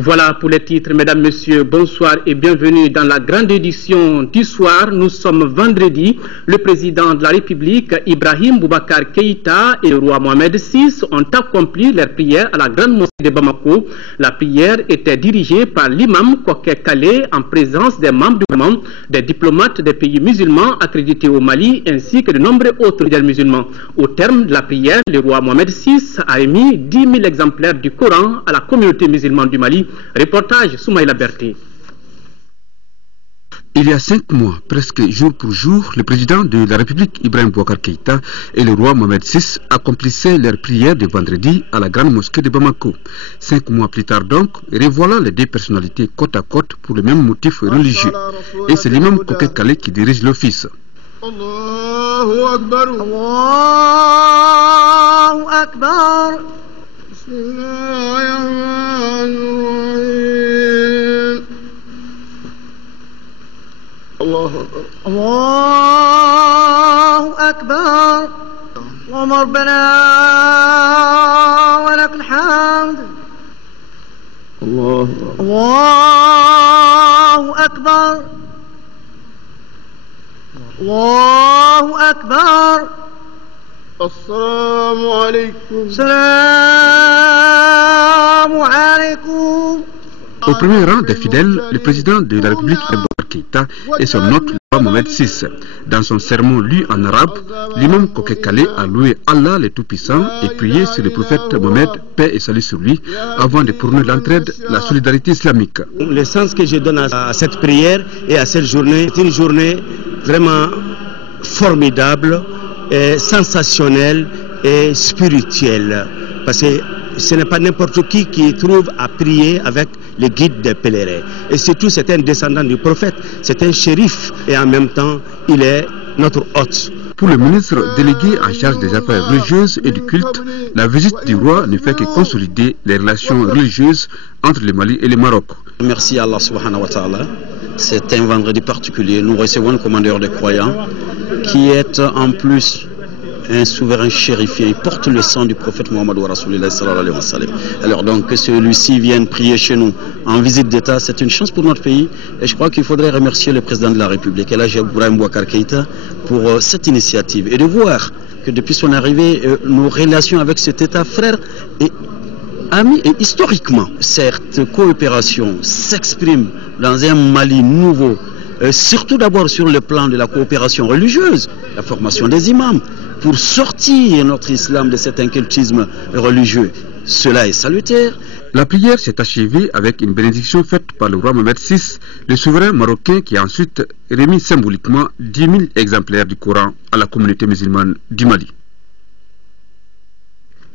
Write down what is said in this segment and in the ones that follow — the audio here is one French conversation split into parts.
Voilà pour les titres, mesdames, messieurs, bonsoir et bienvenue dans la grande édition du soir. Nous sommes vendredi. Le président de la République, Ibrahim Boubacar Keïta et le roi Mohamed VI ont accompli leur prière à la grande mosquée de Bamako. La prière était dirigée par l'imam Koké Kalé en présence des membres du gouvernement, des diplomates des pays musulmans accrédités au Mali ainsi que de nombreux autres leaders musulmans. Au terme de la prière, le roi Mohamed VI a émis 10 000 exemplaires du Coran à la communauté musulmane du Mali. Reportage Soumaïla Berté. Il y a 5 mois, presque jour pour jour, le président de la République Ibrahim Boubacar Keïta et le roi Mohamed VI accomplissaient leur prière de vendredi à la grande mosquée de Bamako. 5 mois plus tard donc, revoilà les deux personnalités côte à côte pour le même motif religieux. Et c'est l'imam Koké Kalé qui dirige l'office. Allahu Akbar, Allahu Akbar. الله أكبر اللهم ربنا ولك الحمد الله أكبر الله أكبر السلام عليكم السلام عليكم. Au premier rang des fidèles, le président de la République Ibrahim Boubacar Keïta et son hôte, le roi Mohamed VI. Dans son sermon lu en arabe, l'imam Koké Kalé a loué Allah le Tout-Puissant et prié sur le prophète Mohamed, paix et salut sur lui, avant de prôner l'entraide, la solidarité islamique. Le sens que je donne à cette prière et à cette journée, c'est une journée vraiment formidable, et sensationnelle et spirituelle. Parce que ce n'est pas n'importe qui trouve à prier avec le guide des pèlerins. Et surtout, c'est un descendant du prophète, c'est un shérif et en même temps, il est notre hôte. Pour le ministre délégué en charge des affaires religieuses et du culte, la visite du roi ne fait que consolider les relations religieuses entre le Mali et le Maroc. Merci à Allah subhanahu wa ta'ala. C'est un vendredi particulier. Nous recevons le commandeur des croyants qui est en plus un souverain chérifien. Il porte le sang du prophète Mohammed wa Rasulillah sallallahu alayhi wa sallam. Alors donc que celui-ci vienne prier chez nous en visite d'État, c'est une chance pour notre pays. Et je crois qu'il faudrait remercier le président de la République, El Hadji Ibrahim Boubacar Keïta, pour cette initiative. Et de voir que depuis son arrivée, nos relations avec cet État frère et ami, et historiquement, cette coopération s'exprime dans un Mali nouveau, surtout d'abord sur le plan de la coopération religieuse, la formation des imams, pour sortir notre islam de cet incultisme religieux. Cela est salutaire. La prière s'est achevée avec une bénédiction faite par le roi Mohamed VI, le souverain marocain qui a ensuite remis symboliquement 10 000 exemplaires du Coran à la communauté musulmane du Mali.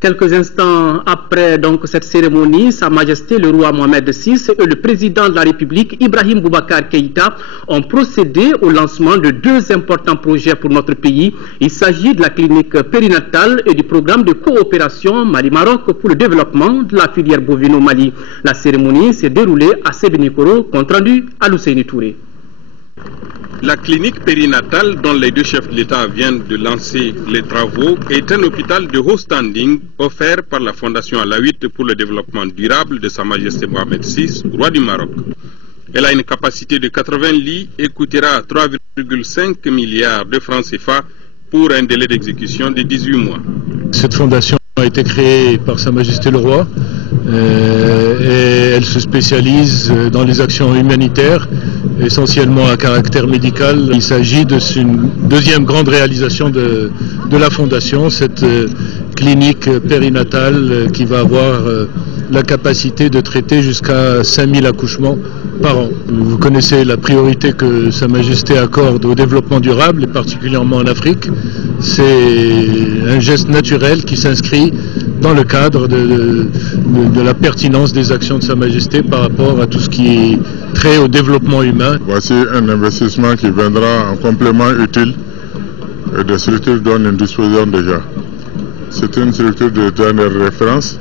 Quelques instants après donc cette cérémonie, Sa Majesté le roi Mohamed VI et le président de la République Ibrahim Boubacar Keïta ont procédé au lancement de 2 importants projets pour notre pays. Il s'agit de la clinique périnatale et du programme de coopération Mali-Maroc pour le développement de la filière bovine au Mali. La cérémonie s'est déroulée à Sébenikoro, compte rendu à Lousseini Touré. La clinique périnatale dont les 2 chefs de l'État viennent de lancer les travaux est un hôpital de haut standing offert par la Fondation Alaouite pour le développement durable de Sa Majesté Mohamed VI, roi du Maroc. Elle a une capacité de 80 lits et coûtera 3,5 milliards de francs CFA pour un délai d'exécution de 18 mois. Cette fondation a été créée par Sa Majesté le Roi et elle se spécialise dans les actions humanitaires, essentiellement à caractère médical. Il s'agit de une 2e grande réalisation de la fondation, cette clinique périnatale qui va avoir la capacité de traiter jusqu'à 5000 accouchements par an. Vous connaissez la priorité que Sa Majesté accorde au développement durable, et particulièrement en Afrique. C'est un geste naturel qui s'inscrit dans le cadre de la pertinence des actions de Sa Majesté par rapport à tout ce qui est trait au développement humain. Voici un investissement qui viendra en complément utile des structures dont nous disposons déjà. C'est une structure de dernière référence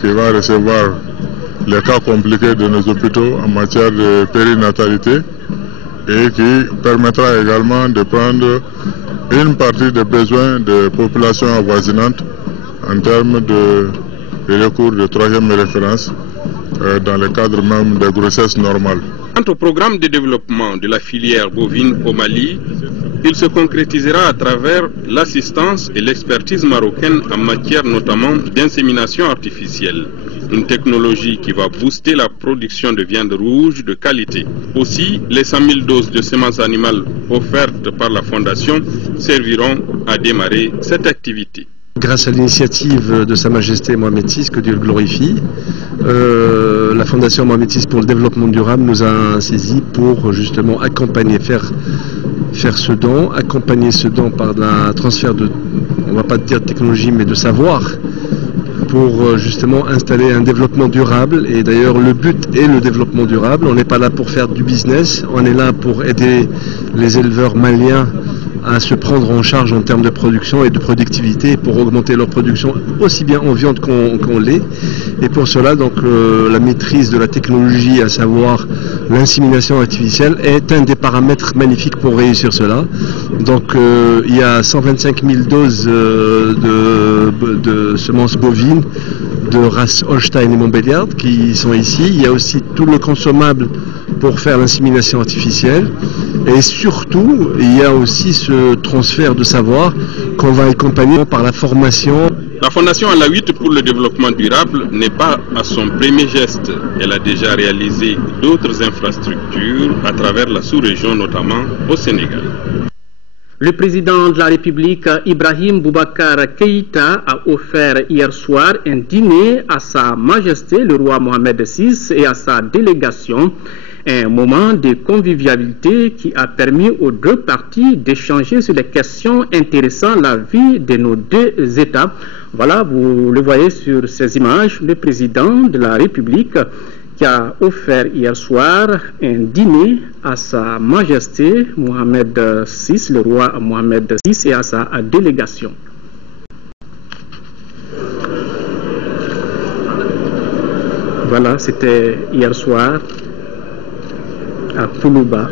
qui va recevoir les cas compliqués de nos hôpitaux en matière de périnatalité et qui permettra également de prendre une partie des besoins des populations avoisinantes en termes de recours de 3e référence dans le cadre même des grossesses normales. Quant au programme de développement de la filière bovine au Mali, il se concrétisera à travers l'assistance et l'expertise marocaine en matière notamment d'insémination artificielle, une technologie qui va booster la production de viande rouge de qualité. Aussi, les 100 000 doses de semences animales offertes par la Fondation serviront à démarrer cette activité. Grâce à l'initiative de Sa Majesté Mohamed VI, que Dieu le glorifie, la Fondation Mohamed VI pour le développement durable nous a saisis pour justement accompagner, faire ce don, accompagner ce don par un transfert de, on ne va pas dire de technologie, mais de savoir, pour justement installer un développement durable. Et d'ailleurs le but est le développement durable. On n'est pas là pour faire du business, on est là pour aider les éleveurs maliens à se prendre en charge en termes de production et de productivité pour augmenter leur production aussi bien en viande qu'en lait. Et pour cela, donc, la maîtrise de la technologie, à savoir l'insémination artificielle, est un des paramètres magnifiques pour réussir cela. Donc il y a 125 000 doses de semences bovines de race Holstein et Montbéliard qui sont ici. Il y a aussi tout le consommable pour faire l'insémination artificielle. Et surtout, il y a aussi ce transfert de savoir qu'on va accompagner par la formation. La Fondation Alaouite pour le développement durable n'est pas à son premier geste. Elle a déjà réalisé d'autres infrastructures à travers la sous-région, notamment au Sénégal. Le président de la République, Ibrahim Boubacar Keïta, a offert hier soir un dîner à Sa Majesté le roi Mohamed VI et à sa délégation. Un moment de convivialité qui a permis aux deux parties d'échanger sur des questions intéressant la vie de nos deux États. Voilà, vous le voyez sur ces images, le président de la République qui a offert hier soir un dîner à Sa Majesté Mohamed VI, le roi Mohamed VI et à sa délégation. Voilà, c'était hier soir à Koulouba.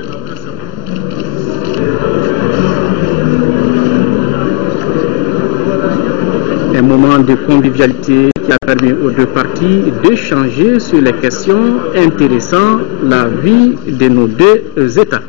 Un moment de convivialité qui a permis aux deux parties d'échanger sur les questions intéressant la vie de nos deux États.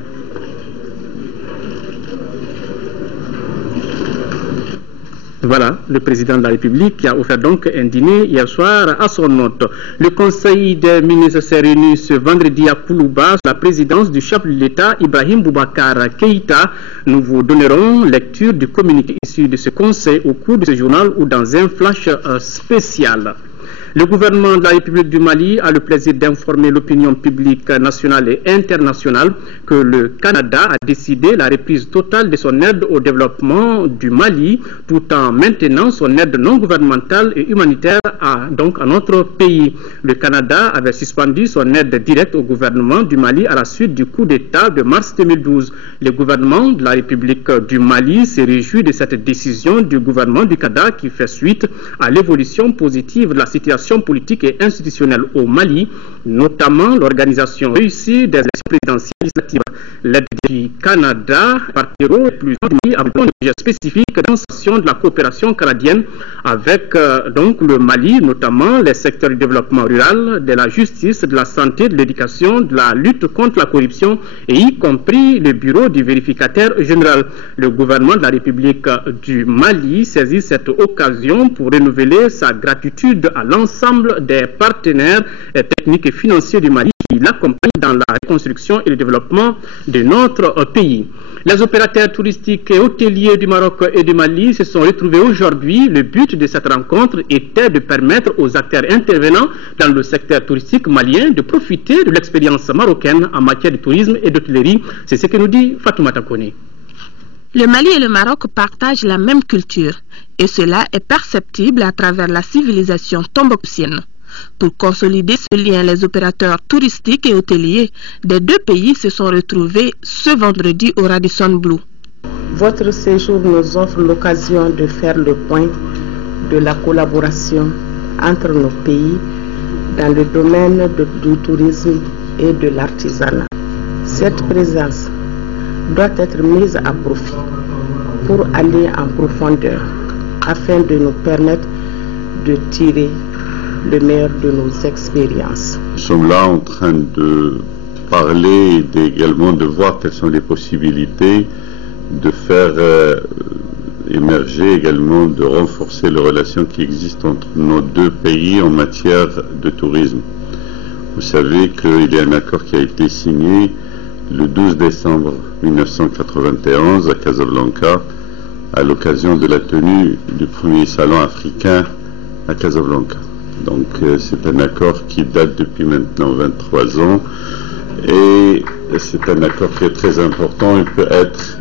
Voilà, le président de la République qui a offert donc un dîner hier soir à son hôte. Le Conseil des ministres s'est réuni ce vendredi à Koulouba sous la présidence du chef de l'État Ibrahim Boubacar Keïta. Nous vous donnerons lecture du communiqué issu de ce conseil au cours de ce journal ou dans un flash spécial. Le gouvernement de la République du Mali a le plaisir d'informer l'opinion publique nationale et internationale que le Canada a décidé la reprise totale de son aide au développement du Mali tout en maintenant son aide non gouvernementale et humanitaire à notre pays. Le Canada avait suspendu son aide directe au gouvernement du Mali à la suite du coup d'État de mars 2012. Le gouvernement de la République du Mali s'est réjoui de cette décision du gouvernement du Canada qui fait suite à l'évolution positive de la situation politique et institutionnelle au Mali, notamment l'organisation réussie des élections présidentielles législatives. L'aide du Canada partira plus à un projet spécifique d'extension de la coopération canadienne avec le Mali, notamment les secteurs du développement rural, de la justice, de la santé, de l'éducation, de la lutte contre la corruption et y compris le bureau du vérificateur général. Le gouvernement de la République du Mali saisit cette occasion pour renouveler sa gratitude à l'ensemble des partenaires techniques et financiers du Mali qui l'accompagnent dans la reconstruction et le développement de notre pays. Les opérateurs touristiques et hôteliers du Maroc et du Mali se sont retrouvés aujourd'hui. Le but de cette rencontre était de permettre aux acteurs intervenants dans le secteur touristique malien de profiter de l'expérience marocaine en matière de tourisme et d'hôtellerie. C'est ce que nous dit Fatoumata Kone. Le Mali et le Maroc partagent la même culture et cela est perceptible à travers la civilisation tombouctienne. Pour consolider ce lien, les opérateurs touristiques et hôteliers des deux pays se sont retrouvés ce vendredi au Radisson Blu. Votre séjour nous offre l'occasion de faire le point de la collaboration entre nos pays dans le domaine du tourisme et de l'artisanat. Cette présence doit être mise à profit pour aller en profondeur afin de nous permettre de tirer le meilleur de nos expériences. Nous sommes là en train de parler et également de voir quelles sont les possibilités de faire émerger également, de renforcer les relations qui existent entre nos deux pays en matière de tourisme. Vous savez qu'il y a un accord qui a été signé le 12 décembre 1991 à Casablanca à l'occasion de la tenue du premier salon africain à Casablanca. Donc c'est un accord qui date depuis maintenant 23 ans et c'est un accord qui est très important et peut être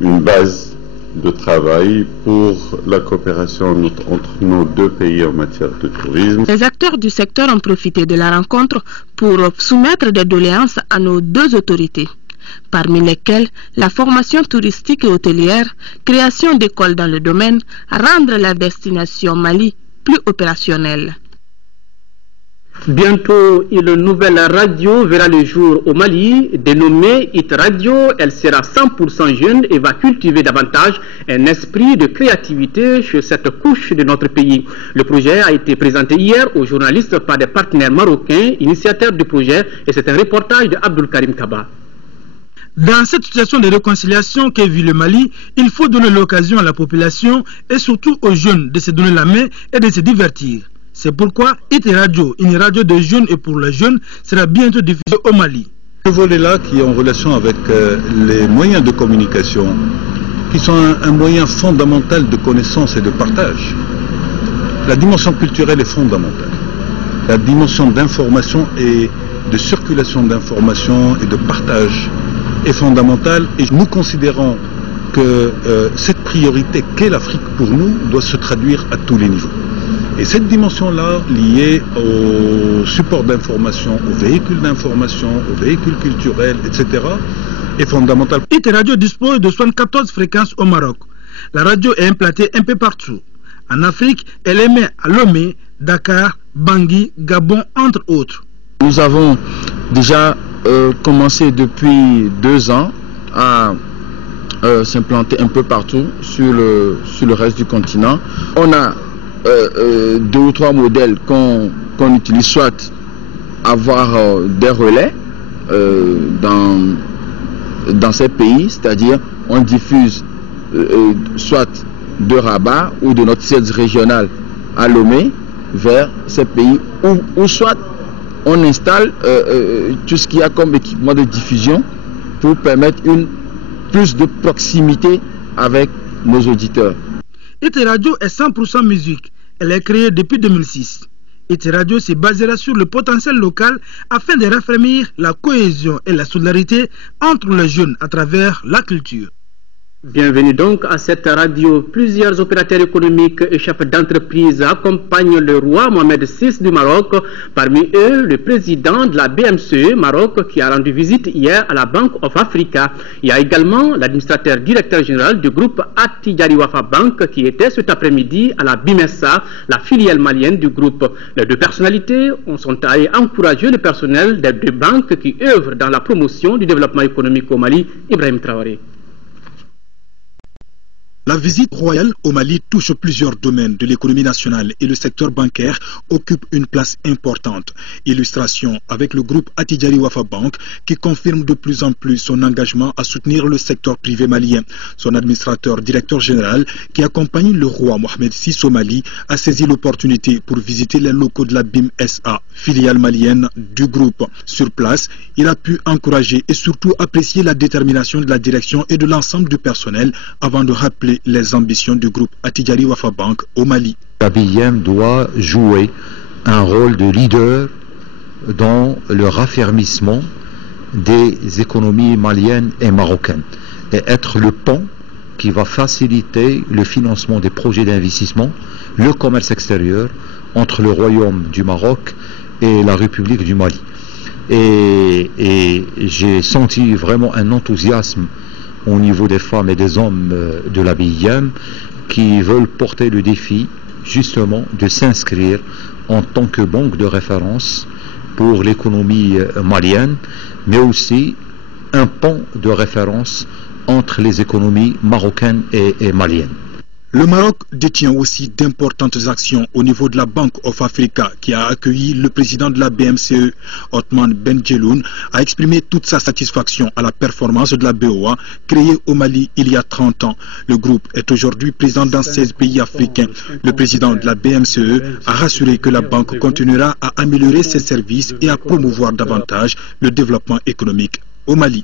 une base de travail pour la coopération entre nos deux pays en matière de tourisme. Les acteurs du secteur ont profité de la rencontre pour soumettre des doléances à nos deux autorités, parmi lesquelles la formation touristique et hôtelière, création d'écoles dans le domaine, rendre la destination Mali plus opérationnelle. Bientôt, une nouvelle radio verra le jour au Mali, dénommée Hit Radio. Elle sera 100% jeune et va cultiver davantage un esprit de créativité chez cette couche de notre pays. Le projet a été présenté hier aux journalistes par des partenaires marocains, initiateurs du projet, et c'est un reportage de Abdul Karim Kaba. Dans cette situation de réconciliation qu'est vit le Mali, il faut donner l'occasion à la population et surtout aux jeunes de se donner la main et de se divertir. C'est pourquoi Hit Radio, une radio de jeunes et pour les jeunes, sera bientôt diffusée au Mali. Ce volet-là qui est en relation avec les moyens de communication, qui sont un moyen fondamental de connaissance et de partage. La dimension culturelle est fondamentale. La dimension d'information et de circulation d'informations et de partage est fondamentale. Et nous considérons que cette priorité qu'est l'Afrique pour nous doit se traduire à tous les niveaux. Et cette dimension-là, liée au support d'information, aux véhicules d'information, aux véhicules culturels, etc., est fondamentale. Hit Radio dispose de 74 fréquences au Maroc. La radio est implantée un peu partout. En Afrique, elle émet à Lomé, Dakar, Bangui, Gabon, entre autres. Nous avons déjà commencé depuis 2 ans à s'implanter un peu partout sur le reste du continent. On a 2 ou 3 modèles qu'on utilise, soit avoir des relais dans ces pays, c'est-à-dire on diffuse soit de Rabat ou de notre siège régional à Lomé vers ces pays, ou soit on installe tout ce qu'il y a comme équipement de diffusion pour permettre plus de proximité avec nos auditeurs. Hit Radio est 100% musique. Elle est créée depuis 2006. Hit Radio se basera sur le potentiel local afin de raffermir la cohésion et la solidarité entre les jeunes à travers la culture. Bienvenue donc à cette radio. Plusieurs opérateurs économiques et chefs d'entreprise accompagnent le roi Mohamed VI du Maroc. Parmi eux, le président de la BMCE Maroc qui a rendu visite hier à la Bank of Africa. Il y a également l'administrateur directeur général du groupe Attijari Wafa Bank qui était cet après-midi à la Bimessa, la filiale malienne du groupe. Les deux personnalités sont allées encourager le personnel des deux banques qui œuvrent dans la promotion du développement économique au Mali. Ibrahim Traoré. La visite royale au Mali touche plusieurs domaines de l'économie nationale et le secteur bancaire occupe une place importante. Illustration avec le groupe Attijari Wafa Bank qui confirme de plus en plus son engagement à soutenir le secteur privé malien. Son administrateur directeur général qui accompagne le roi Mohamed VI au Mali a saisi l'opportunité pour visiter les locaux de la BIM-SA, filiale malienne du groupe. Sur place, il a pu encourager et surtout apprécier la détermination de la direction et de l'ensemble du personnel avant de rappeler les ambitions du groupe Attijari Wafa Bank au Mali. La BIM doit jouer un rôle de leader dans le raffermissement des économies maliennes et marocaines et être le pont qui va faciliter le financement des projets d'investissement, le commerce extérieur entre le Royaume du Maroc et la République du Mali. Et j'ai senti vraiment un enthousiasme au niveau des femmes et des hommes de la BIM qui veulent porter le défi justement de s'inscrire en tant que banque de référence pour l'économie malienne, mais aussi un pont de référence entre les économies marocaines et maliennes. Le Maroc détient aussi d'importantes actions au niveau de la Bank of Africa qui a accueilli le président de la BMCE, Othman Ben Jelloun, a exprimé toute sa satisfaction à la performance de la BOA créée au Mali il y a 30 ans. Le groupe est aujourd'hui présent dans 16 pays africains. Le président de la BMCE a rassuré que la banque continuera à améliorer ses services et à promouvoir davantage le développement économique au Mali.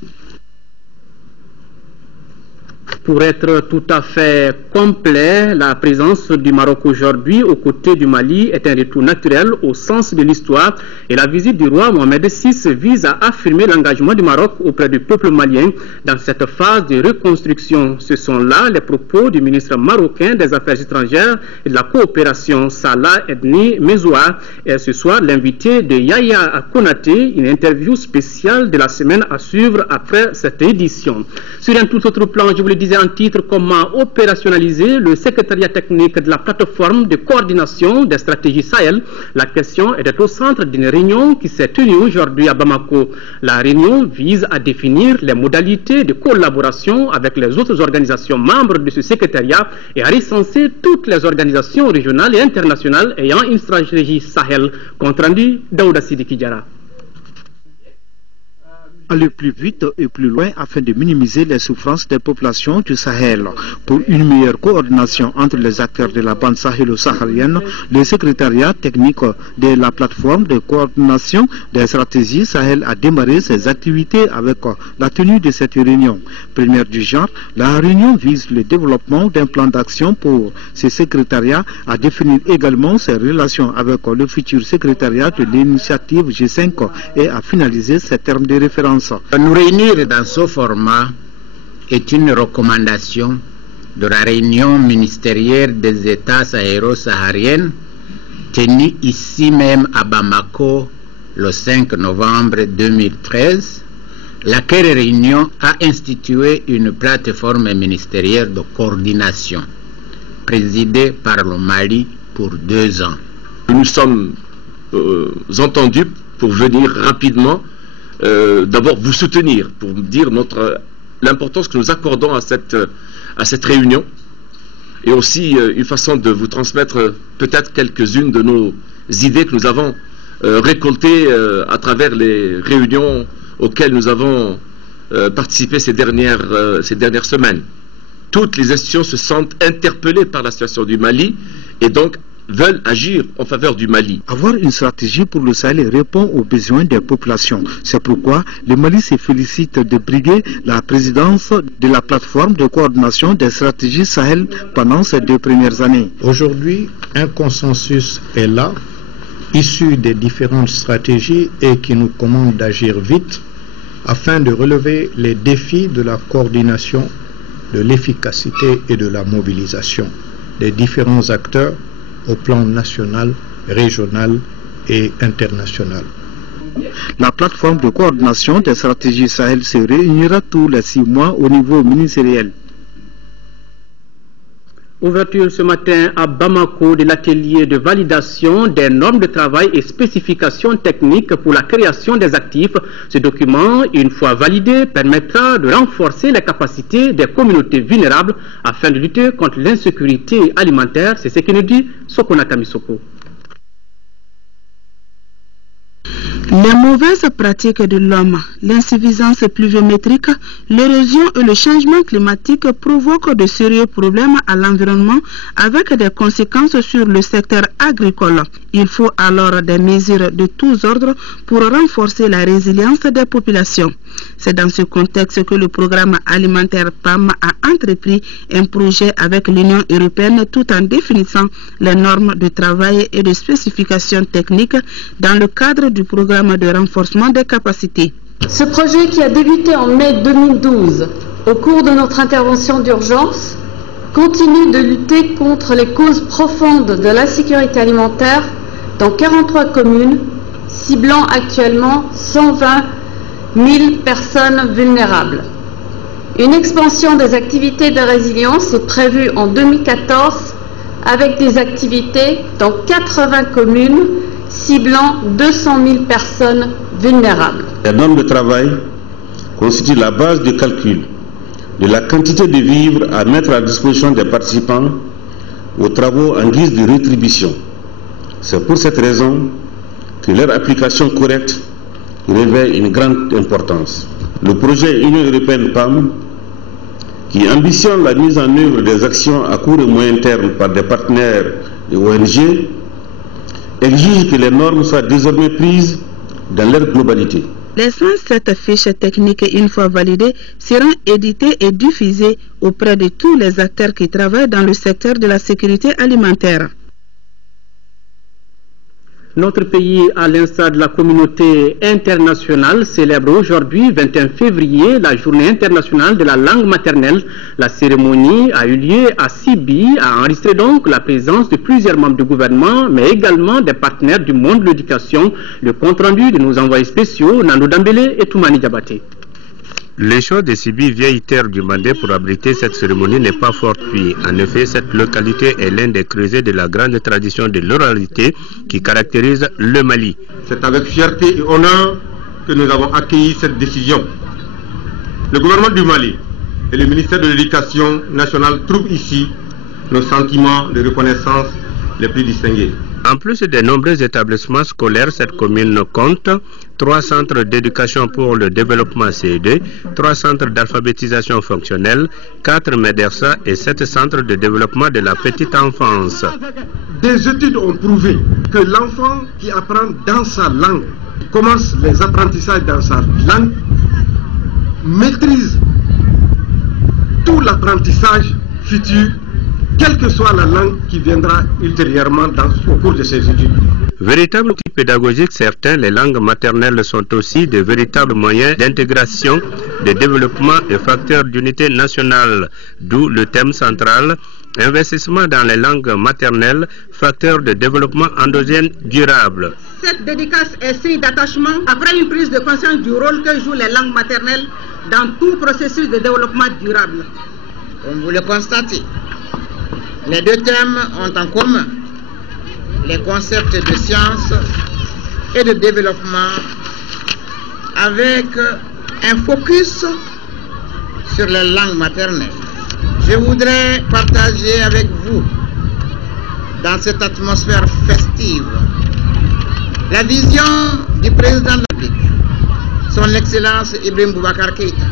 Pour être tout à fait complet, la présence du Maroc aujourd'hui aux côtés du Mali est un retour naturel au sens de l'histoire et la visite du roi Mohamed VI vise à affirmer l'engagement du Maroc auprès du peuple malien dans cette phase de reconstruction. Ce sont là les propos du ministre marocain des Affaires étrangères et de la coopération Salah Edni Mezoua et ce soir l'invité de Yahya Konaté, une interview spéciale de la semaine à suivre après cette édition. Sur un tout autre plan, je vous le disais en titre, comment opérationnaliser le secrétariat technique de la plateforme de coordination des stratégies Sahel. La question est au centre d'une réunion qui s'est tenue aujourd'hui à Bamako. La réunion vise à définir les modalités de collaboration avec les autres organisations membres de ce secrétariat et à recenser toutes les organisations régionales et internationales ayant une stratégie Sahel. Compte rendu Daouda Sidiki Diarra. Aller plus vite et plus loin afin de minimiser les souffrances des populations du Sahel. Pour une meilleure coordination entre les acteurs de la bande sahélo-saharienne, le secrétariat technique de la plateforme de coordination des stratégies Sahel a démarré ses activités avec la tenue de cette réunion. Première du genre, la réunion vise le développement d'un plan d'action pour ce secrétariat, à définir également ses relations avec le futur secrétariat de l'initiative G5 et à finaliser ses termes de référence. Nous réunir dans ce format est une recommandation de la réunion ministérielle des États sahéro-sahariens tenue ici même à Bamako le 5 novembre 2013, laquelle réunion a institué une plateforme ministérielle de coordination présidée par le Mali pour 2 ans. Nous sommes entendus pour venir rapidement d'abord vous soutenir, pour dire l'importance que nous accordons à cette réunion, et aussi une façon de vous transmettre peut-être quelques-unes de nos idées que nous avons récoltées à travers les réunions auxquelles nous avons participé ces dernières semaines. Toutes les institutions se sentent interpellées par la situation du Mali et donc veulent agir en faveur du Mali. Avoir une stratégie pour le Sahel répond aux besoins des populations. C'est pourquoi le Mali se félicite de briguer la présidence de la plateforme de coordination des stratégies Sahel pendant ces 2 premières années. Aujourd'hui, un consensus est là, issu des différentes stratégies et qui nous commande d'agir vite afin de relever les défis de la coordination, de l'efficacité et de la mobilisation des différents acteurs au plan national, régional et international. La plateforme de coordination des stratégies Sahel se réunira tous les 6 mois au niveau ministériel. Ouverture ce matin à Bamako de l'atelier de validation des normes de travail et spécifications techniques pour la création des actifs. Ce document, une fois validé, permettra de renforcer les capacités des communautés vulnérables afin de lutter contre l'insécurité alimentaire. C'est ce que nous dit Sokonata Misoko. Les mauvaises pratiques de l'homme, l'insuffisance pluviométrique, l'érosion et le changement climatique provoquent de sérieux problèmes à l'environnement avec des conséquences sur le secteur agricole. Il faut alors des mesures de tous ordres pour renforcer la résilience des populations. C'est dans ce contexte que le programme alimentaire PAM a entrepris un projet avec l'Union européenne tout en définissant les normes de travail et de spécifications techniques dans le cadre du programme de renforcement des capacités. Ce projet qui a débuté en mai 2012 au cours de notre intervention d'urgence continue de lutter contre les causes profondes de l'insécurité alimentaire dans 43 communes, ciblant actuellement 120 000 personnes vulnérables. Une expansion des activités de résilience est prévue en 2014 avec des activités dans 80 communes ciblant 200 000 personnes vulnérables. La norme de travail constitue la base de calcul de la quantité de vivres à mettre à disposition des participants aux travaux en guise de rétribution. C'est pour cette raison que leur application correcte revêt une grande importance. Le projet Union européenne PAM, qui ambitionne la mise en œuvre des actions à court et moyen terme par des partenaires et ONG, exige que les normes soient désormais prises dans leur globalité. Les 107 fiches techniques, une fois validées, seront éditées et diffusées auprès de tous les acteurs qui travaillent dans le secteur de la sécurité alimentaire. Notre pays, à l'instar de la communauté internationale, célèbre aujourd'hui, 21 février, la journée internationale de la langue maternelle. La cérémonie a eu lieu à Sibi, a enregistré donc la présence de plusieurs membres du gouvernement, mais également des partenaires du monde de l'éducation. Le compte-rendu de nos envoyés spéciaux, Nando Dambélé et Toumani Diabaté. Le choix de Sibi, vieille terre du Mandé, pour abriter cette cérémonie n'est pas fortuit. En effet, cette localité est l'un des creusets de la grande tradition de l'oralité qui caractérise le Mali. C'est avec fierté et honneur que nous avons accueilli cette décision. Le gouvernement du Mali et le ministère de l'Éducation nationale trouvent ici nos sentiments de reconnaissance les plus distingués. En plus des nombreux établissements scolaires, cette commune compte 3 centres d'éducation pour le développement CED, 3 centres d'alphabétisation fonctionnelle, 4 médersa et 7 centres de développement de la petite enfance. Des études ont prouvé que l'enfant qui apprend dans sa langue, commence les apprentissages dans sa langue, maîtrise tout l'apprentissage futur, quelle que soit la langue qui viendra ultérieurement au cours de ces études. Véritable outil pédagogique, certains, les langues maternelles sont aussi de véritables moyens d'intégration, de développement et facteurs d'unité nationale, d'où le thème central, investissement dans les langues maternelles, facteurs de développement endogène durable. Cette dédicace est signe d'attachement après une prise de conscience du rôle que jouent les langues maternelles dans tout processus de développement durable. Comme vous le constatez, les deux thèmes ont en commun les concepts de science et de développement avec un focus sur les langues maternelles. Je voudrais partager avec vous, dans cette atmosphère festive, la vision du président de la République, son Excellence Ibrahim Boubacar Keïta,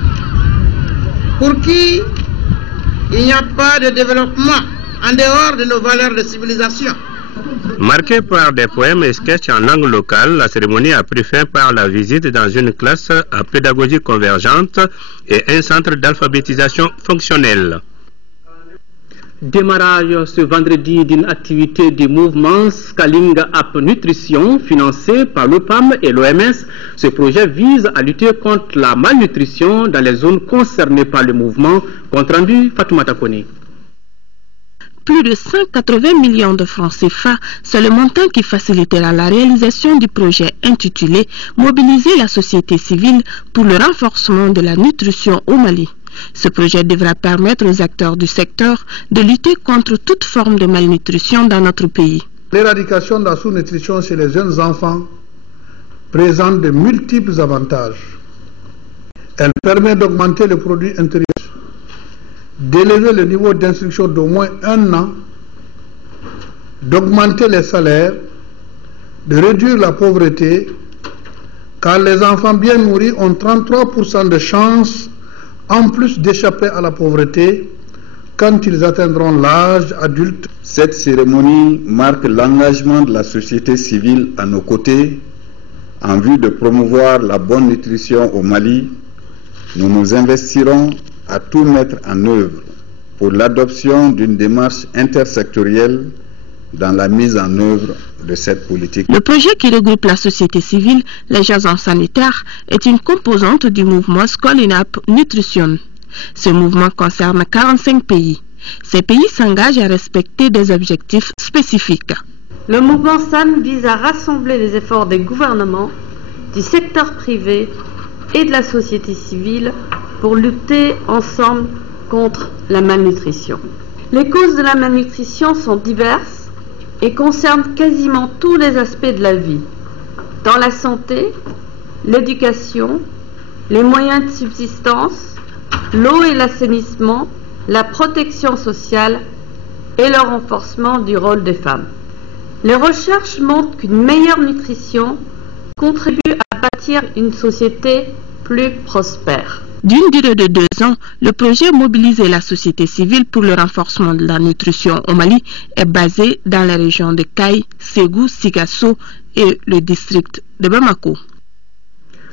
pour qui il n'y a pas de développement en dehors de nos valeurs de civilisation. Marquée par des poèmes et sketchs en langue locale, la cérémonie a pris fin par la visite dans une classe à pédagogie convergente et un centre d'alphabétisation fonctionnelle. Démarrage ce vendredi d'une activité du mouvement Scaling Up Nutrition financé par l'OPAM et l'OMS. Ce projet vise à lutter contre la malnutrition dans les zones concernées par le mouvement. Compte rendu, Fatoumata Kone. Plus de 180 millions de francs CFA, c'est le montant qui facilitera la réalisation du projet intitulé « Mobiliser la société civile pour le renforcement de la nutrition au Mali ». Ce projet devra permettre aux acteurs du secteur de lutter contre toute forme de malnutrition dans notre pays. L'éradication de la sous-nutrition chez les jeunes enfants présente de multiples avantages. Elle permet d'augmenter le produit intérieur, d'élever le niveau d'instruction d'au moins 1 an, d'augmenter les salaires, de réduire la pauvreté, car les enfants bien nourris ont 33% de chances en plus d'échapper à la pauvreté quand ils atteindront l'âge adulte. Cette cérémonie marque l'engagement de la société civile à nos côtés en vue de promouvoir la bonne nutrition au Mali. Nous nous investirons à tout mettre en œuvre pour l'adoption d'une démarche intersectorielle dans la mise en œuvre de cette politique. Le projet qui regroupe la société civile, les agents sanitaires, est une composante du mouvement Scaling Up Nutrition. Ce mouvement concerne 45 pays. Ces pays s'engagent à respecter des objectifs spécifiques. Le mouvement SAN vise à rassembler les efforts des gouvernements, du secteur privé et de la société civile pour lutter ensemble contre la malnutrition. Les causes de la malnutrition sont diverses et concernent quasiment tous les aspects de la vie. Dans la santé, l'éducation, les moyens de subsistance, l'eau et l'assainissement, la protection sociale et le renforcement du rôle des femmes. Les recherches montrent qu'une meilleure nutrition contribue à bâtir une société plus prospère. D'une durée de 2 ans, le projet Mobiliser la société civile pour le renforcement de la nutrition au Mali est basé dans les régions de Kaï, Ségou, Sigasso et le district de Bamako.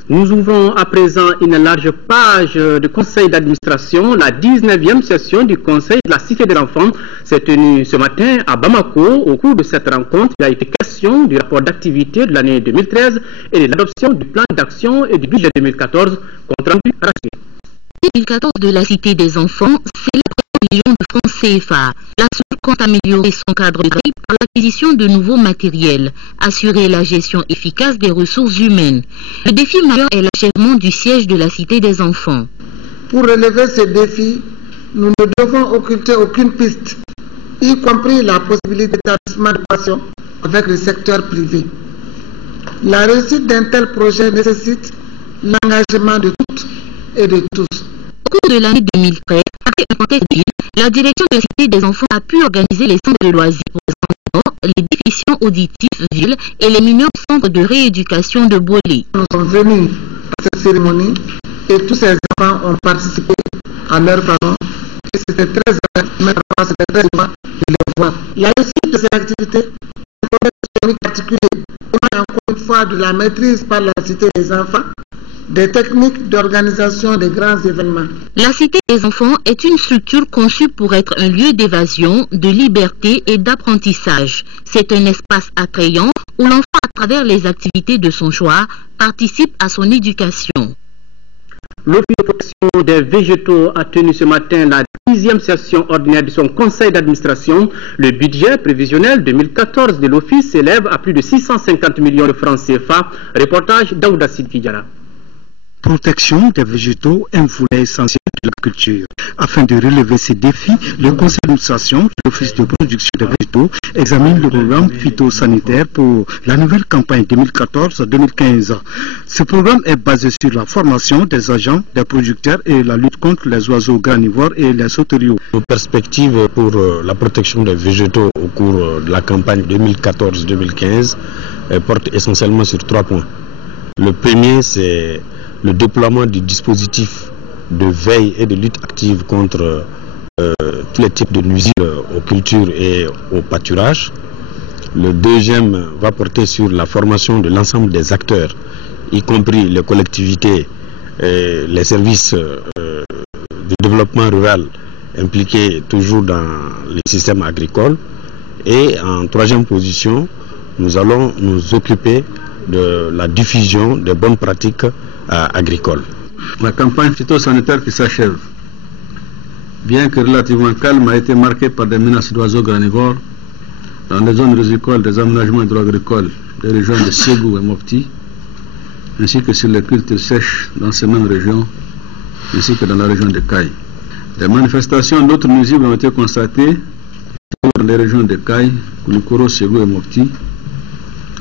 Nous ouvrons à présent une large page de conseil d'administration. La 19e session du conseil de la Cité de l'Enfant s'est tenue ce matin à Bamako. Au cours de cette rencontre, il a été question du rapport d'activité de l'année 2013 et de l'adoption du plan d'action et du budget 2014, compte rendu racheté. 2014 de la Cité des Enfants, c'est la millions de francs CFA. La SOUL compte améliorer son cadre de travail par l'acquisition de nouveaux matériels, assurer la gestion efficace des ressources humaines. Le défi majeur est l'achèvement du siège de la Cité des Enfants. Pour relever ces défis, nous ne devons occulter aucune piste, y compris la possibilité d'établissement de passion avec le secteur privé. La réussite d'un tel projet nécessite l'engagement de toutes et de tous. Au cours de l'année 2013, après un contexte de ville, la direction de la Cité des Enfants a pu organiser les centres de loisirs pour les enfants, les déficients auditifs villes et les mineurs centres de rééducation de Bolé. Nous sommes venus à cette cérémonie et tous ces enfants ont participé à leur façon et c'était très agréable, c'était très bien de les voir. La réussite de ces activités est un contexte particulier, encore une fois de la maîtrise par la Cité des Enfants des techniques d'organisation des grands événements. La Cité des Enfants est une structure conçue pour être un lieu d'évasion, de liberté et d'apprentissage. C'est un espace attrayant où l'enfant, à travers les activités de son choix, participe à son éducation. L'Office de protection des végétaux a tenu ce matin la 10e session ordinaire de son conseil d'administration. Le budget prévisionnel 2014 de l'Office s'élève à plus de 650 millions de francs CFA. Reportage d'Aouda Sidkidjara. Protection des végétaux, un volet essentiel de la culture. Afin de relever ces défis, le conseil d'administration de l'Office de production des végétaux examine le programme phytosanitaire pour la nouvelle campagne 2014-2015. Ce programme est basé sur la formation des agents, des producteurs et la lutte contre les oiseaux granivores et les sauteriaux. Nos perspectives pour la protection des végétaux au cours de la campagne 2014-2015 portent essentiellement sur 3 points. Le premier, c'est le déploiement du dispositif de veille et de lutte active contre tous les types de nuisibles aux cultures et au pâturage. Le deuxième va porter sur la formation de l'ensemble des acteurs, y compris les collectivités, et les services de développement rural impliqués toujours dans les systèmes agricoles. Et en troisième position, nous allons nous occuper de la diffusion des bonnes pratiques agricoles. La campagne phytosanitaire qui s'achève, bien que relativement calme, a été marquée par des menaces d'oiseaux granivores dans les zones rizicoles des aménagements hydro-agricoles des régions de Ségou et Mopti, ainsi que sur les cultures sèches dans ces mêmes régions, ainsi que dans la région de Kaï. Des manifestations d'autres nuisibles ont été constatées dans les régions de Kaï, Koulikoro, Ségou et Mopti,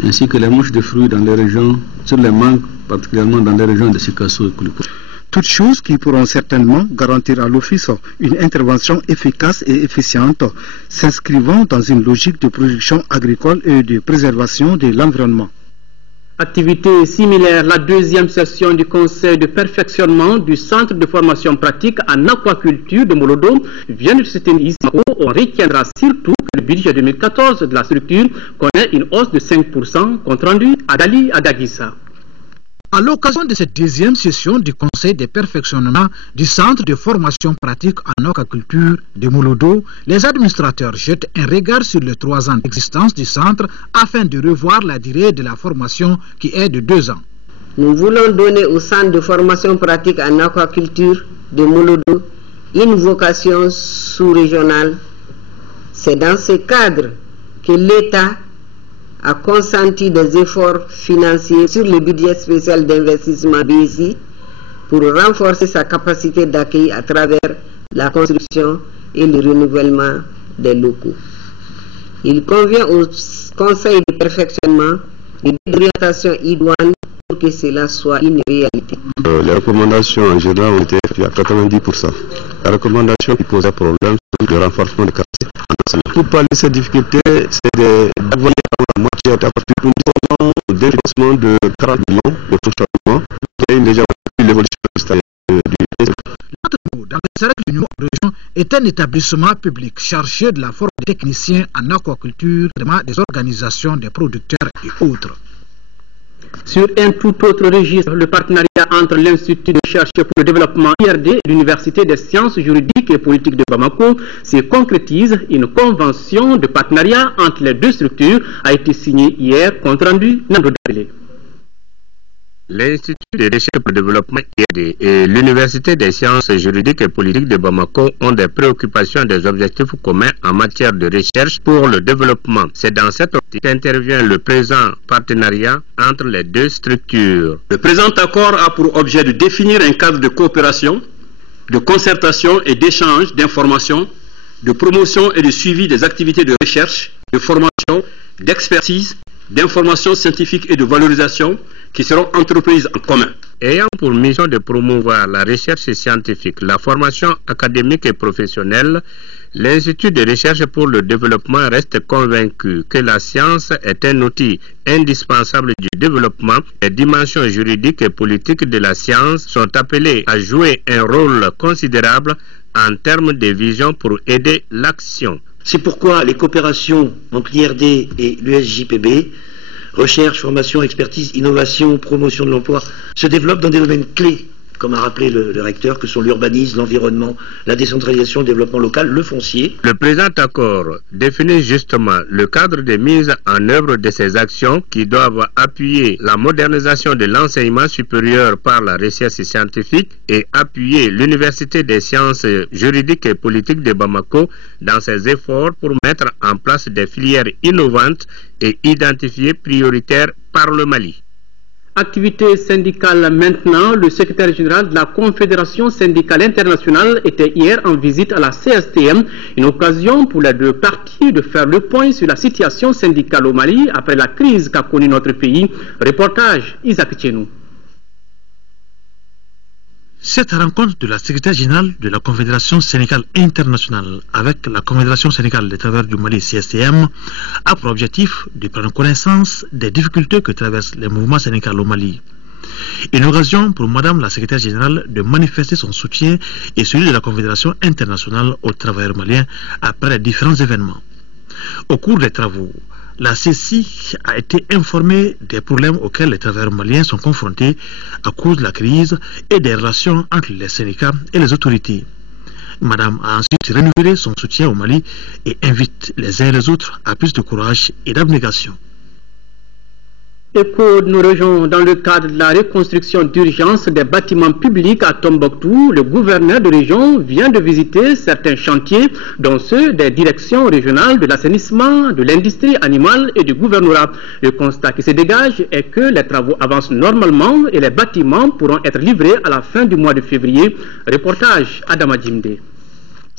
ainsi que les mouches de fruits dans les régions, sur les mangues, particulièrement dans les régions de Sikasso et Koulikoro. Toutes choses qui pourront certainement garantir à l'Office une intervention efficace et efficiente, s'inscrivant dans une logique de production agricole et de préservation de l'environnement. Activité similaire, la 2e session du conseil de perfectionnement du centre de formation pratique en aquaculture de Molodo vient de se tenir ici. On retiendra surtout que le budget 2014 de la structure connaît une hausse de 5%, compte rendu à Dali Adagissa. À l'occasion de cette 2e session du Conseil de perfectionnement du Centre de formation pratique en aquaculture de Molodo, les administrateurs jettent un regard sur les 3 ans d'existence du centre afin de revoir la durée de la formation qui est de 2 ans. Nous voulons donner au Centre de formation pratique en aquaculture de Molodo une vocation sous-régionale. C'est dans ce cadre que l'État a consenti des efforts financiers sur le budget spécial d'investissement BSI pour renforcer sa capacité d'accueil à travers la construction et le renouvellement des locaux. Il convient au Conseil de perfectionnement de l'orientation idoine pour que cela soit une réalité. Les recommandations en général ont été faites à 90%. La recommandation qui posait problème, c'est le renforcement de capacité en enseignement. Pour parler de ces difficultés, c'est d'avoir la moitié à partir de 2 développement de 40 millions de fonctionnement et déjà l'évolution du dans le Sarek, l'Union Région est un établissement public chargé de la forme des techniciens en aquaculture, des organisations des producteurs et autres. Sur un tout autre registre, le partenariat entre l'Institut de recherche pour le développement IRD et l'Université des sciences juridiques et politiques de Bamako se concrétise. Une convention de partenariat entre les deux structures a été signée hier, compte rendu Nando Dale. L'Institut de recherche pour le développement IRD et l'Université des sciences juridiques et politiques de Bamako ont des préoccupations et des objectifs communs en matière de recherche pour le développement. C'est dans cette optique qu'intervient le présent partenariat entre les deux structures. Le présent accord a pour objet de définir un cadre de coopération, de concertation et d'échange d'informations, de promotion et de suivi des activités de recherche, de formation, d'expertise, d'information scientifique et de valorisation qui seront entreprises en commun. Ayant pour mission de promouvoir la recherche scientifique, la formation académique et professionnelle, l'Institut de recherche pour le développement reste convaincu que la science est un outil indispensable du développement. Les dimensions juridiques et politiques de la science sont appelées à jouer un rôle considérable en termes de vision pour aider l'action. C'est pourquoi les coopérations entre l'IRD et l'USJPB, recherche, formation, expertise, innovation, promotion de l'emploi, se développent dans des domaines clés, comme a rappelé le recteur, que sont l'urbanisme, l'environnement, la décentralisation, le développement local, le foncier. Le présent accord définit justement le cadre de mise en œuvre de ces actions qui doivent appuyer la modernisation de l'enseignement supérieur par la recherche scientifique et appuyer l'Université des sciences juridiques et politiques de Bamako dans ses efforts pour mettre en place des filières innovantes et identifiées prioritaires par le Mali. Activité syndicale maintenant, le secrétaire général de la Confédération syndicale internationale était hier en visite à la CSTM, une occasion pour les deux parties de faire le point sur la situation syndicale au Mali après la crise qu'a connue notre pays. Reportage Isaac Tchenou. Cette rencontre de la secrétaire générale de la Confédération syndicale internationale avec la Confédération syndicale des travailleurs du Mali CSTM a pour objectif de prendre connaissance des difficultés que traversent les mouvements syndicaux au Mali. Une occasion pour Madame la secrétaire générale de manifester son soutien et celui de la Confédération internationale aux travailleurs maliens après les différents événements. Au cours des travaux, la CECI a été informée des problèmes auxquels les travailleurs maliens sont confrontés à cause de la crise et des relations entre les syndicats et les autorités. Madame a ensuite renouvelé son soutien au Mali et invite les uns et les autres à plus de courage et d'abnégation. Et pour nos régions, dans le cadre de la reconstruction d'urgence des bâtiments publics à Tombouctou, le gouverneur de région vient de visiter certains chantiers, dont ceux des directions régionales de l'assainissement, de l'industrie animale et du gouvernorat. Le constat qui se dégage est que les travaux avancent normalement et les bâtiments pourront être livrés à la fin du mois de février. Reportage Adama Djimde.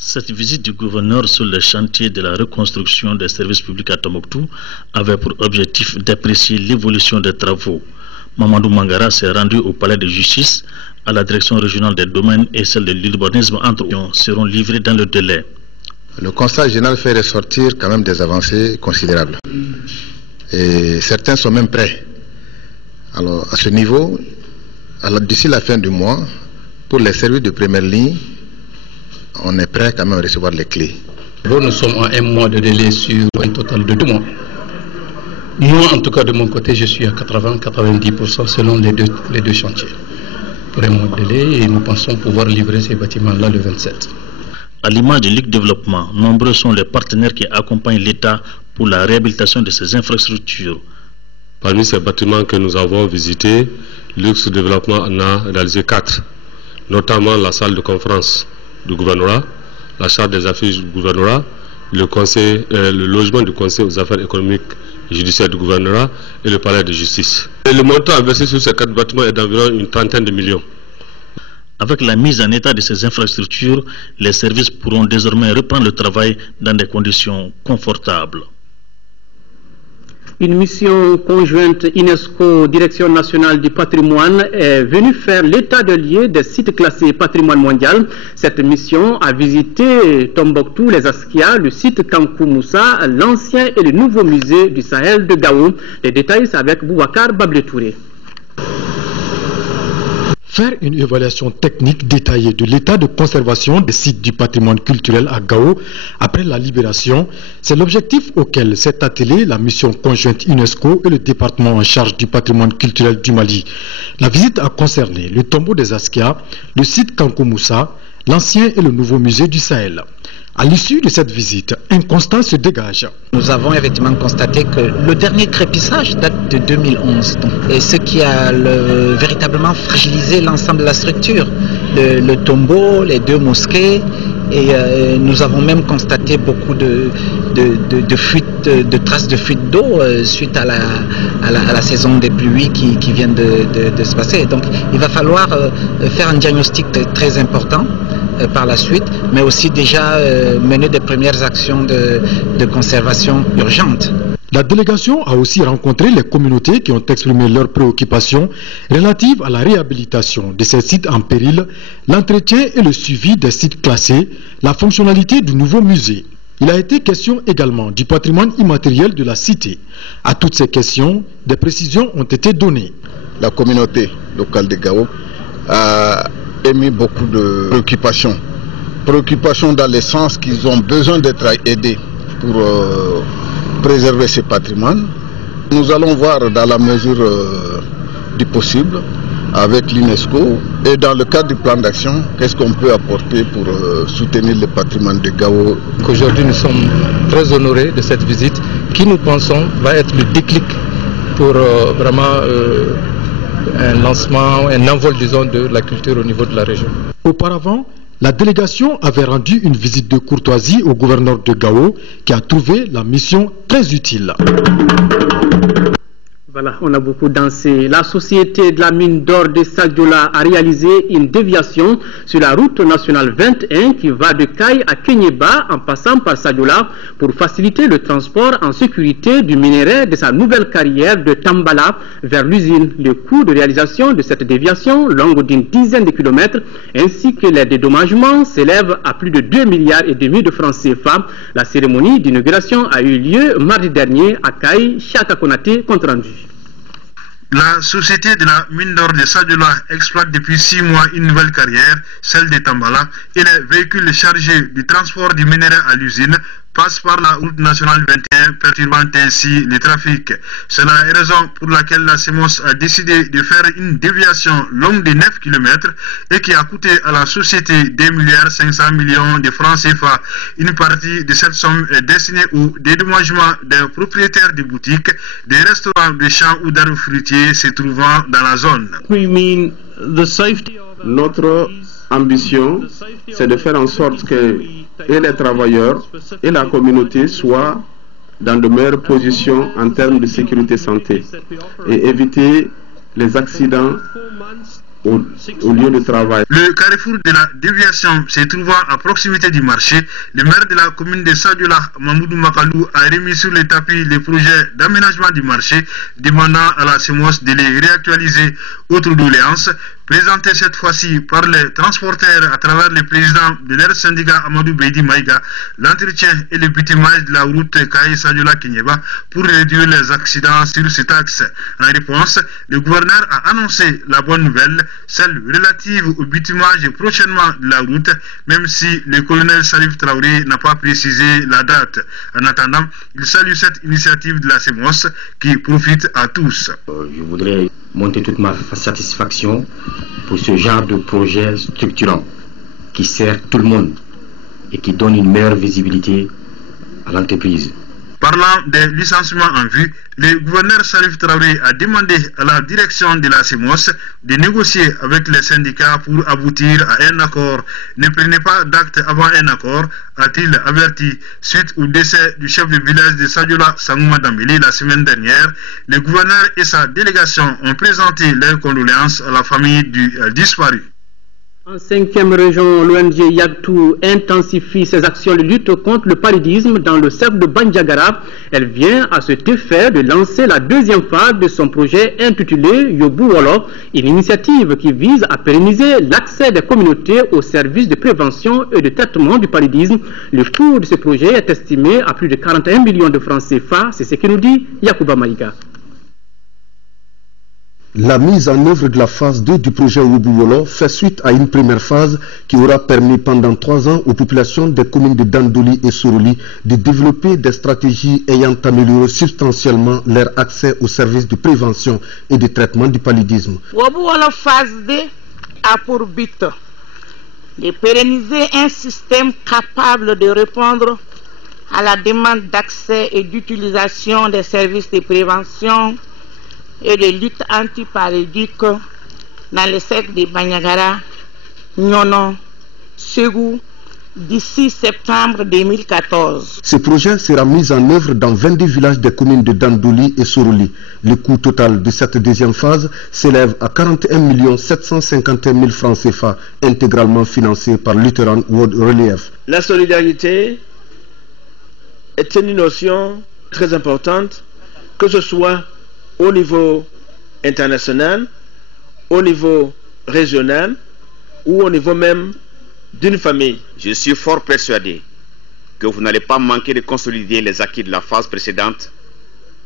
Cette visite du gouverneur sur le chantier de la reconstruction des services publics à Tombouctou avait pour objectif d'apprécier l'évolution des travaux. Mamadou Mangara s'est rendu au palais de justice, à la direction régionale des domaines et celle de l'urbanisme entre eux seront livrés dans le délai. Le constat général fait ressortir quand même des avancées considérables. Et certains sont même prêts. Alors à ce niveau, d'ici la fin du mois, pour les services de première ligne, on est prêt quand même à recevoir les clés. Nous sommes à un mois de délai sur un total de 2 mois. Moi, en tout cas, de mon côté, je suis à 80-90% selon les deux chantiers. Pour un mois de délai, et nous pensons pouvoir livrer ces bâtiments-là le 27. À l'image de Ligue Développement, nombreux sont les partenaires qui accompagnent l'État pour la réhabilitation de ces infrastructures. Parmi ces bâtiments que nous avons visités, Luxe Développement en a réalisé 4, notamment la salle de conférence du gouvernorat, la charte des affaires du gouvernorat, le logement du conseil aux affaires économiques et judiciaires du gouvernorat et le palais de justice. Et le montant investi sur ces 4 bâtiments est d'environ une trentaine de millions. Avec la mise en état de ces infrastructures, les services pourront désormais reprendre le travail dans des conditions confortables. Une mission conjointe UNESCO, Direction nationale du patrimoine, est venue faire l'état de lieux des sites classés patrimoine mondial. Cette mission a visité Tombouctou, les Askia, le site Kankou Moussa, l'ancien et le nouveau musée du Sahel de Gao. Les détails avec Boubacar Babletouré. Faire une évaluation technique détaillée de l'état de conservation des sites du patrimoine culturel à Gao après la libération, c'est l'objectif auquel s'est attelée la mission conjointe UNESCO et le département en charge du patrimoine culturel du Mali. La visite a concerné le tombeau des Askia, le site Kankou Moussa, l'ancien et le nouveau musée du Sahel. À l'issue de cette visite, un constat se dégage. Nous avons effectivement constaté que le dernier crépissage date de 2011, et ce qui a véritablement fragilisé l'ensemble de la structure, le tombeau, les deux mosquées, et nous avons même constaté beaucoup de fuites, de traces de fuite d'eau suite à la saison des pluies qui viennent de se passer. Donc il va falloir faire un diagnostic très important par la suite, mais aussi déjà mener des premières actions de conservation urgentes. La délégation a aussi rencontré les communautés qui ont exprimé leurs préoccupations relatives à la réhabilitation de ces sites en péril, l'entretien et le suivi des sites classés, la fonctionnalité du nouveau musée. Il a été question également du patrimoine immatériel de la cité. À toutes ces questions, des précisions ont été données. La communauté locale de Gao a émis beaucoup de préoccupations. Préoccupations dans le sens qu'ils ont besoin d'être aidés pour préserver ce patrimoine. Nous allons voir dans la mesure du possible avec l'UNESCO et dans le cadre du plan d'action, qu'est-ce qu'on peut apporter pour soutenir le patrimoine de Gao. Aujourd'hui, nous sommes très honorés de cette visite qui, nous pensons, va être le déclic pour vraiment un lancement, un envol, disons, de la culture au niveau de la région. Auparavant, la délégation avait rendu une visite de courtoisie au gouverneur de Gao qui a trouvé la mission très utile. Voilà, on a beaucoup dansé. La société de la mine d'or de Sadiola a réalisé une déviation sur la route nationale 21 qui va de Kaye à Kenyeba en passant par Sadiola pour faciliter le transport en sécurité du minerai de sa nouvelle carrière de Tambala vers l'usine. Le coût de réalisation de cette déviation, longue d'une dizaine de kilomètres, ainsi que les dédommagements s'élèvent à plus de 2,5 milliards de francs CFA. La cérémonie d'inauguration a eu lieu mardi dernier à Kaye. Chaka Konaté, compte rendu. La société de la mine d'or de Sadiola exploite depuis 6 mois une nouvelle carrière, celle de Tambala, et les véhicules chargés du transport du minerai à l'usine passent par la route nationale 21, perturbant ainsi le trafic. C'est la raison pour laquelle la CEMOS a décidé de faire une déviation longue de 9 km et qui a coûté à la société 2,5 milliards de francs CFA. Une partie de cette somme est destinée au dédommagement des propriétaires de boutiques, des restaurants, de champs ou d'arbres fruitiers se trouvant dans la zone. Notre ambition, c'est de faire en sorte que et les travailleurs et la communauté soient dans de meilleures positions en termes de sécurité santé et éviter les accidents au lieu de travail. Le carrefour de la déviation se trouvant à proximité du marché, le maire de la commune de Sadiola, Mamoudou Makalou, a remis sur le tapis les projets d'aménagement du marché, demandant à la CEMOS de les réactualiser. Autre doléance, présentée cette fois-ci par les transporteurs à travers le président de leur syndicat Amadou Beidi Maïga, l'entretien et le bitumage de la route Kaye-Sadiola-Kenyeba pour réduire les accidents sur cet axe. En réponse, le gouverneur a annoncé la bonne nouvelle, celle relative au bitumage prochainement de la route, même si le colonel Salif Traoré n'a pas précisé la date. En attendant, il salue cette initiative de la CEMOS qui profite à tous. Je voudrais monter toute ma satisfaction pour ce genre de projet structurant qui sert tout le monde et qui donne une meilleure visibilité à l'entreprise. Parlant des licenciements en vue, le gouverneur Salif Traoré a demandé à la direction de la CEMOS de négocier avec les syndicats pour aboutir à un accord. Ne prenez pas d'acte avant un accord, a-t-il averti. Suite au décès du chef de village de Sadiola, Sangouma Dambélé, la semaine dernière, le gouverneur et sa délégation ont présenté leurs condoléances à la famille du disparu. En 5e région, l'ONG Yagtou intensifie ses actions de lutte contre le paludisme dans le cercle de Bandiagara. Elle vient à cet effet de lancer la deuxième phase de son projet intitulé Yobu Wolo, une initiative qui vise à pérenniser l'accès des communautés aux services de prévention et de traitement du paludisme. Le coût de ce projet est estimé à plus de 41 millions de francs CFA. C'est ce que nous dit Yacouba Maïga. La mise en œuvre de la phase 2 du projet Yobu fait suite à une première phase qui aura permis pendant 3 ans aux populations des communes de Dandoli et Soroli de développer des stratégies ayant amélioré substantiellement leur accès aux services de prévention et de traitement du paludisme. Yobu phase 2 a pour but de pérenniser un système capable de répondre à la demande d'accès et d'utilisation des services de prévention et de lutte antipaludique dans les cercles de Bandiagara, Nyono, Ségou, d'ici septembre 2014. Ce projet sera mis en œuvre dans 22 villages des communes de Dandoli et Soroli. Le coût total de cette deuxième phase s'élève à 41 751 000 francs CFA, intégralement financé par Lutheran World Relief. La solidarité est une notion très importante, que ce soit au niveau international, au niveau régional ou au niveau même d'une famille. Je suis fort persuadé que vous n'allez pas manquer de consolider les acquis de la phase précédente,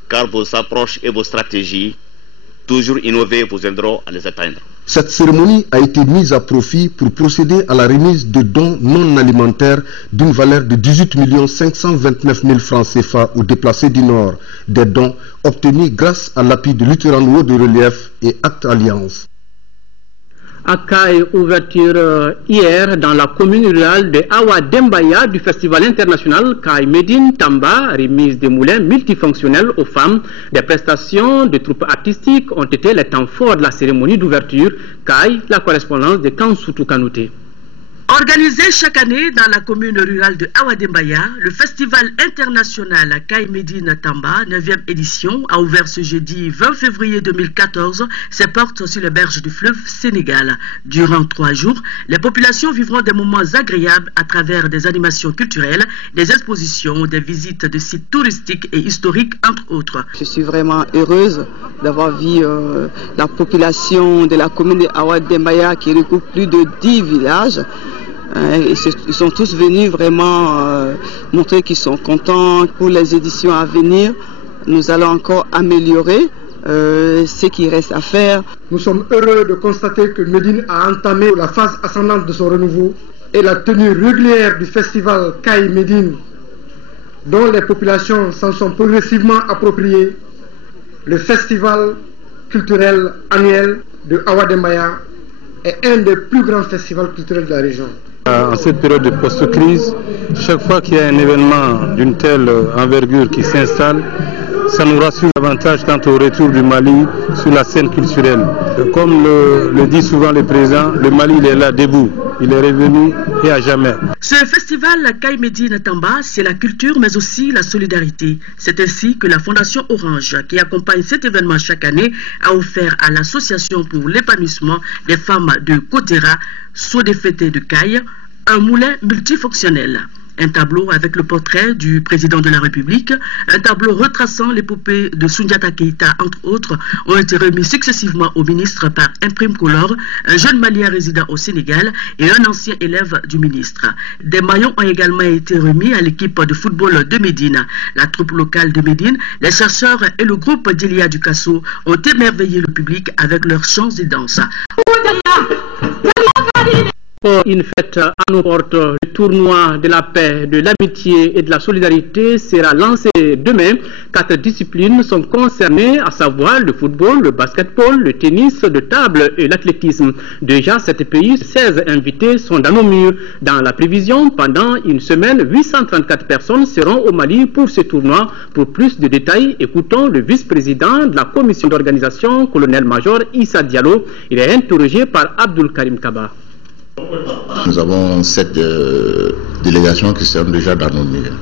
car vos approches et vos stratégies, toujours innovées, vous aideront à les atteindre. Cette cérémonie a été mise à profit pour procéder à la remise de dons non alimentaires d'une valeur de 18 529 000 francs CFA aux déplacés du Nord, des dons obtenus grâce à l'appui de Lutheran World Relief et Acte Alliance. Accueil ouverture hier dans la commune rurale de Awa Dembaya du festival international Kai Medine Tamba, remise des moulins multifonctionnels aux femmes. Des prestations de troupes artistiques ont été les temps forts de la cérémonie d'ouverture. Kai, la correspondance de Kansoutou Kanouté. Organisé chaque année dans la commune rurale de Awa Dembaya, le festival international Kai Medine Tamba, 9e édition, a ouvert ce jeudi 20 février 2014 ses portes sur les berges du fleuve Sénégal. Durant 3 jours, les populations vivront des moments agréables à travers des animations culturelles, des expositions, des visites de sites touristiques et historiques, entre autres. Je suis vraiment heureuse d'avoir vu la population de la commune de Awa Dembaya qui regroupe plus de 10 villages. Ils sont tous venus vraiment montrer qu'ils sont contents pour les éditions à venir. Nous allons encore améliorer ce qui reste à faire. Nous sommes heureux de constater que Médine a entamé la phase ascendante de son renouveau et la tenue régulière du festival Kai Medine, dont les populations s'en sont progressivement appropriées. Le festival culturel annuel de Awa Dembaya est un des plus grands festivals culturels de la région. En cette période de post-crise, chaque fois qu'il y a un événement d'une telle envergure qui s'installe, ça nous rassure davantage quant au retour du Mali sur la scène culturelle. Comme le dit souvent le président, le Mali il est là debout, il est revenu et à jamais. Ce festival Kai Medine Tamba, c'est la culture mais aussi la solidarité. C'est ainsi que la Fondation Orange, qui accompagne cet événement chaque année, a offert à l'Association pour l'épanouissement des femmes de Kotera, soit des fêtes de Kai, un moulin multifonctionnel. Un tableau avec le portrait du président de la République, un tableau retraçant l'épopée de Soundiata Keïta, entre autres, ont été remis successivement au ministre par Imprime Color, un jeune Malien résident au Sénégal et un ancien élève du ministre. Des maillons ont également été remis à l'équipe de football de Médine. La troupe locale de Médine, les chercheurs et le groupe d'Elia Ducasso ont émerveillé le public avec leurs chants et danses. Une fête à nos portes, le tournoi de la paix, de l'amitié et de la solidarité sera lancé demain. 4 disciplines sont concernées, à savoir le football, le basketball, le tennis de table et l'athlétisme. Déjà, 7 pays, 16 invités sont dans nos murs. Dans la prévision, pendant une semaine, 834 personnes seront au Mali pour ce tournoi. Pour plus de détails, écoutons le vice-président de la commission d'organisation, colonel-major Issa Diallo. Il est interrogé par Abdul Karim Kaba. Nous avons 7 délégations qui sont déjà dans nos murs.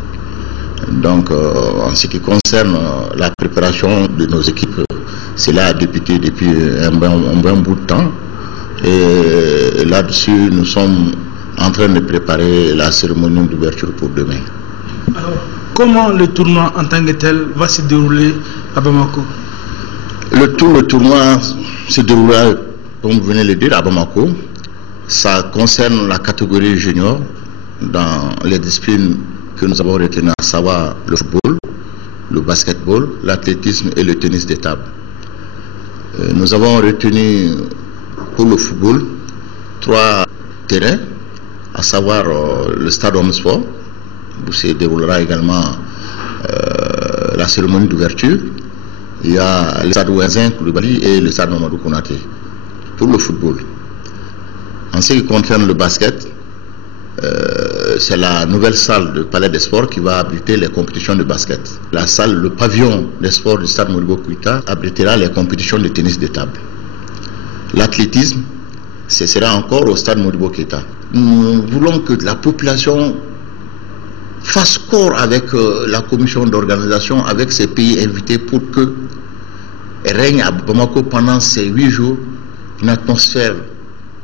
Donc, en ce qui concerne la préparation de nos équipes, cela a débuté depuis un bon bout de temps. Et là-dessus, nous sommes en train de préparer la cérémonie d'ouverture pour demain. Alors, comment le tournoi en tant que tel va se dérouler à Bamako? Le tournoi se déroulera, comme vous venez de le dire, à Bamako. Ça concerne la catégorie junior dans les disciplines que nous avons retenues, à savoir le football, le basketball, l'athlétisme et le tennis de table. Nous avons retenu pour le football 3 terrains, à savoir le stade Omsport, où se déroulera également la cérémonie d'ouverture. Il y a le stade Ouenzin Koulibaly et le stade Mamadou Konaté pour le football. En ce qui concerne le basket, c'est la nouvelle salle du Palais des Sports qui va abriter les compétitions de basket. La salle, le pavillon des sports du stade Modibo Keïta abritera les compétitions de tennis de table. L'athlétisme, ce sera encore au stade Modibo Keïta. Nous voulons que la population fasse corps avec la commission d'organisation, avec ces pays invités pour que règne à Bamako pendant ces 8 jours une atmosphère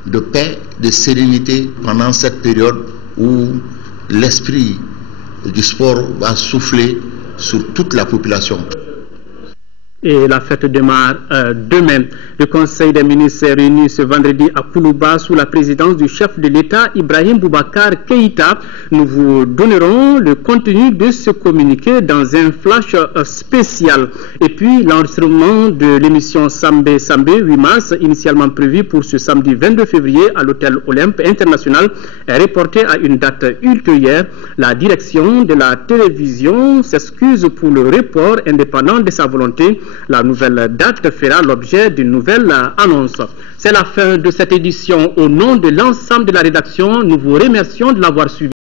de paix, de sérénité pendant cette période où l'esprit du sport va souffler sur toute la population. Et la fête démarre demain. Le Conseil des ministres est réuni ce vendredi à Koulouba sous la présidence du chef de l'État Ibrahim Boubacar Keïta. Nous vous donnerons le contenu de ce communiqué dans un flash spécial. Et puis l'enregistrement de l'émission Sambé 8 mars, initialement prévu pour ce samedi 22 février à l'hôtel Olympe International, est reporté à une date ultérieure. La direction de la télévision s'excuse pour le report indépendant de sa volonté. La nouvelle date fera l'objet d'une nouvelle annonce. C'est la fin de cette édition. Au nom de l'ensemble de la rédaction, nous vous remercions de l'avoir suivi.